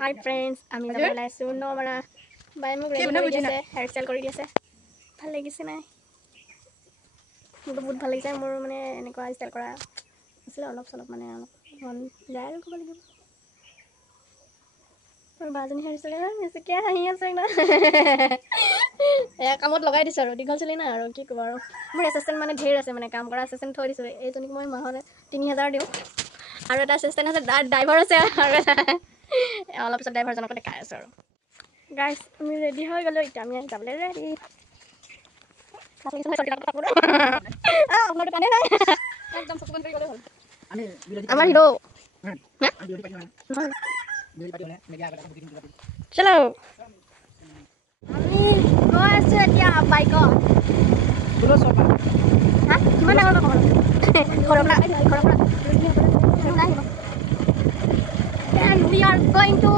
Hi friends, আমি যাব লাইছো নমৰা বাই মোক ৰেডি কৰি দিছে হেয়াৰ ষ্টাইল কৰি দিছে ভাল লাগিছে নাই মোৰ বহুত ভাল লাগিছে মোৰ মানে এনেকুৱা ষ্টাইল কৰা আছিল অলপ চলপ মানে অলপ মন যায় আৰু ক'ব লাগিব মোৰ বাজনী হেয়াৰ ষ্টাইল মিছকে হাঁহি আছে না কামত লগাই দিছে আৰু দীঘল চলি নাই আৰু কি ক'ব আৰু মোৰ এচিষ্টেণ্ট মানে ঢেৰ আছে মানে কাম কৰা এচিষ্টেণ্ট থৈ দিছোঁ এইজনীক মই মাহত 3000 দিওঁ আৰু এটা এচিষ্টেণ্ট আছে ড্ৰাইভাৰ আছে আৰু অলপ পিছত ড্ৰাইভাৰজনক দেখাই আছোঁ আৰু গাইছ আমি ৰেডি হৈ গ'লোঁ এতিয়া আমি যাবলৈ ৰেডি আমাৰ হিৰো চলো আমি গৈ আছোঁ এতিয়া বাইকত হা কিমান ডাঙৰ ঘৰৰ পৰা and we are going to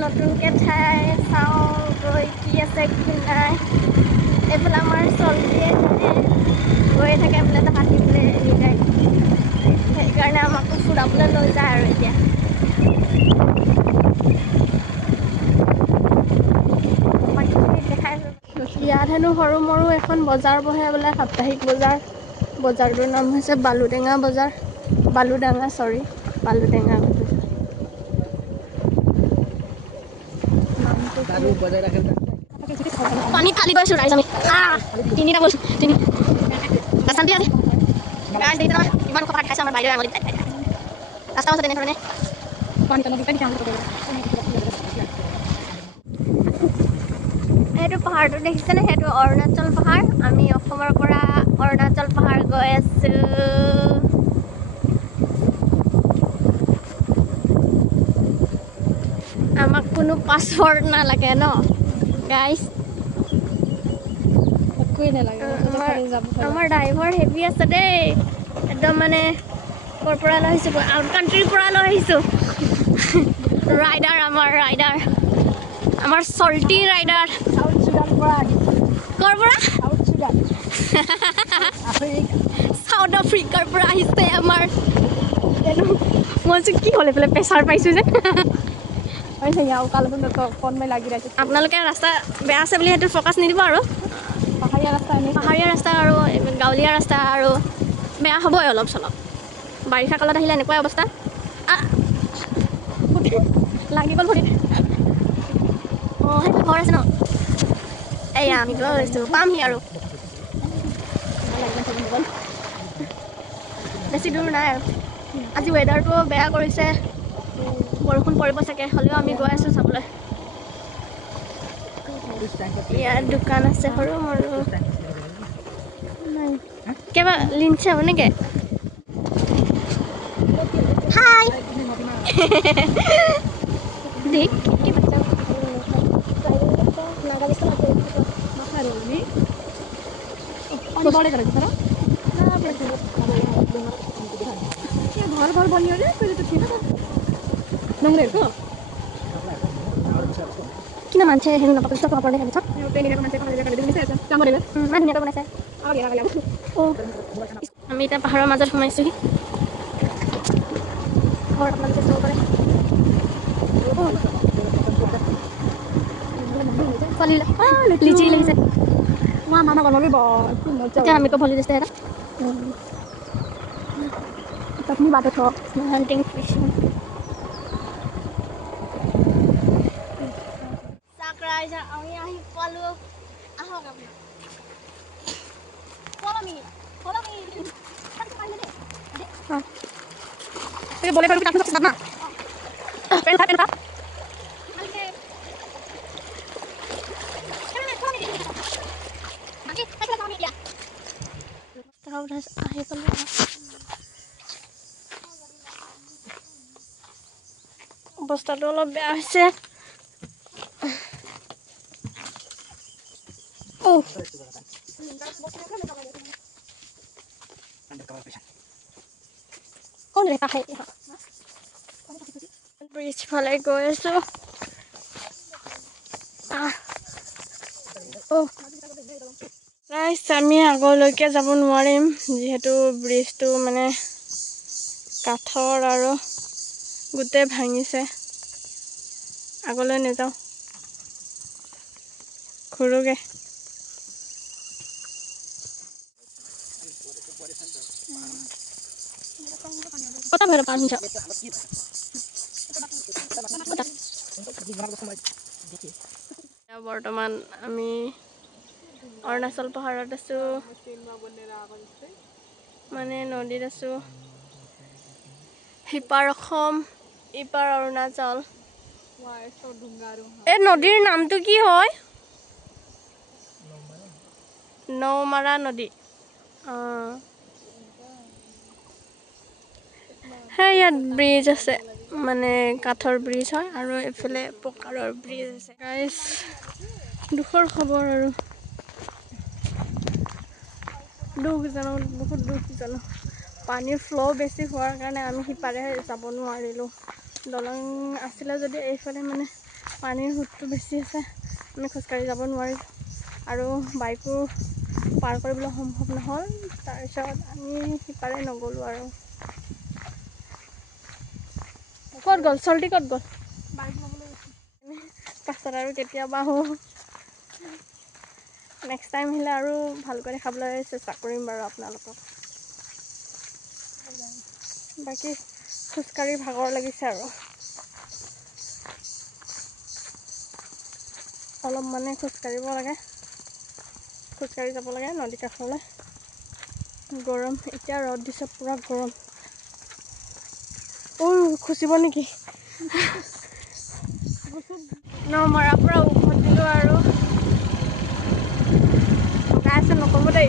নতুনকৈ ঠাই চাওঁ গৈ কি আছে কি নাই এইফালে আমাৰ চলিয়ে গৈ থাকে বোলে এটা হাতী বোলে এনি টাইম সেইকাৰণে আমাকো ফুৰাবলৈ লৈ যায় আৰু এতিয়া ইয়াত হেনো সৰু মৰু এখন বজাৰ বহে বোলে সাপ্তাহিক বজাৰটোৰ নাম হৈছে বালুটেঙা বজাৰ বালুডাঙা বালুটেঙা পানী খালি কৰিছোঁ ৰাইজ আমি তিনিটা বলছোঁ শান্তি আছে গাছ দেখিছে নহয় ইমান খোপা খাইছে আমাৰ বাইদেউ আঙুলিত ৰাস্তা আছে তেনেধৰণে এইটো পাহাৰটো দেখিছেনে সেইটো অৰুণাচল পাহাৰ আমি অসমৰ পৰা অৰুণাচল পাহাৰ গৈ আছোঁ আমাক কোনো পাছপৰ্ট নালাগে ন গাইজ আমাৰ ড্ৰাইভাৰ হেভি আছে দেই একদম মানে ক'ৰ পৰা লৈ আহিছোঁ আউট কাণ্ট্ৰিৰ পৰা লৈ আহিছোঁ ৰাইডাৰ আমাৰ চল্টি ৰাইডাৰ ক'ৰ পৰা চাউথ আফ্ৰিকাৰ পৰা আহিছে আমাৰ মই কি হ'ল এইফালে প্ৰেছাৰ পাইছোঁ যে আপোনালোকে ৰাস্তা বেয়া আছে বুলি সেইটো ফ'কাছ নিদিব আৰু পাহাৰীয়া ৰাস্তা আৰু গাঁৱলীয়া ৰাস্তা আৰু বেয়া হ'বই অলপ চলপ বাৰিষা কালত আহিলে এনেকুৱাই অৱস্থা লাগি গ'ল ভৰিত অঁ সেইটো ঘৰ আছে ন এয়া আমি গৈছোঁ পামহি আৰু বেছি দূৰ নাই আৰু আজি ৱেডাৰটো বেয়া কৰিছে বৰষুণ পৰিব চাগে হ'লেও আমি গৈ আছোঁ চাবলৈ ইয়াত দোকান আছে সৰু মৰু কিবা লিঞ্চ হ'ব নেকি হাই দেখ घर बनियो रे पहिले त थिएन त नङरेको किन मान्छे हेर्नु नपाएको जस्तो पर्ने खान्छ पेनिरहेको मान्छे कहिले कहिले देख्नु छैछ काम गरेर मा धुनीयाको बनाइछ ओ हामी त पाहाडको माझत घुमाइछु घर আপোনালোকে চাব পাৰে লিচি লাগিছে मामा बनाउनै भयो त्यहाँ हामीको भोलि जस्तै हेर पनि बाटो छ हन्टिङ फिसिङ साकराइज আমি আহি পালো আহক আপুনি follow me এই বলে পারবি টাকা না পেন পেন আহি পালো অৱস্থাটো অলপ বেয়া হৈছে কোন ৰেখা খাই ব্ৰিজ ফালে গৈ আছো গাইছ আমি আগলৈকে যাব নোৱাৰিম যিহেতু ব্ৰিজটো মানে কাঠৰ আৰু গোটেই ভাঙিছে আগলৈ নেযাওঁ ঘূৰোগে কত ভেৰ পাৰ হৈছে বৰ্তমান আমি অৰুণাচল পাহাৰত আছো মানে নদীত আছো সিপাৰ অসম ইপাৰ অৰুণাচল এই নদীৰ নামটো কি হয় নৌমাৰা নদী হে ইয়াত ব্ৰিজ আছে মানে কাঠৰ ব্ৰিজ হয় আৰু এফালে পকাৰৰ ব্ৰিজ আছে গাইছ দুখৰ খবৰ আৰু দুখজনক বহুত দুখজনক পানীৰ ফ্লো বেছি হোৱাৰ কাৰণে আমি সিপাৰে যাব নোৱাৰিলোঁ দলং আছিলে যদি এইফালে মানে পানীৰ সোঁতটো বেছি আছে আমি খোজকাঢ়ি যাব নোৱাৰিলোঁ আৰু বাইকো পাৰ কৰিবলৈ সম্ভৱ নহ'ল তাৰপিছত আমি সিপাৰে নগ'লোঁ আৰু ক'ত গ'ল চল্টি ক'ত গ'ল বাইক ল'বলৈ পাছত আৰু কেতিয়াবা আহোঁ নেক্সট টাইম আহিলে আৰু ভালকৈ দেখাবলৈ চেষ্টা কৰিম বাৰু আপোনালোকক বাকী খোজকাঢ়ি ভাগৰ লাগিছে আৰু অলপ মানে খোজকাঢ়িব লাগে খোজকাঢ়ি যাব লাগে নদী কাষলৈ গৰম এতিয়া ৰ'দ দিছে পুৰা গৰম খুচিব নেকি নমৰাৰ পৰা উভত দিলোঁ আৰু গাই আছে নক'ব দেই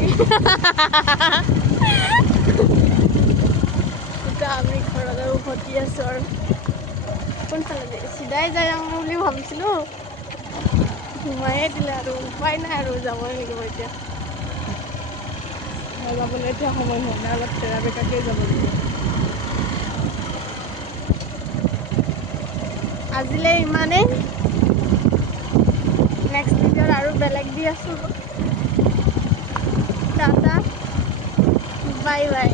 এতিয়া আমি ঘৰলৈ উভতি আছোঁ আৰু কোনফালে চিধাই যাই যাম বুলি ভাবিছিলোঁ সোমায়ে দিলে আৰু উপায় নাই আৰু যাবই লাগিব এতিয়া যাবলৈ এতিয়া সময় হোৱা নাই অলপ তেৰা বেকাকৈ যাব লাগিব আজিলৈ ইমানেই নেক্সট ভিডিঅ'ত আৰু বেলেগ দি আছোঁ টাটা বাই বাই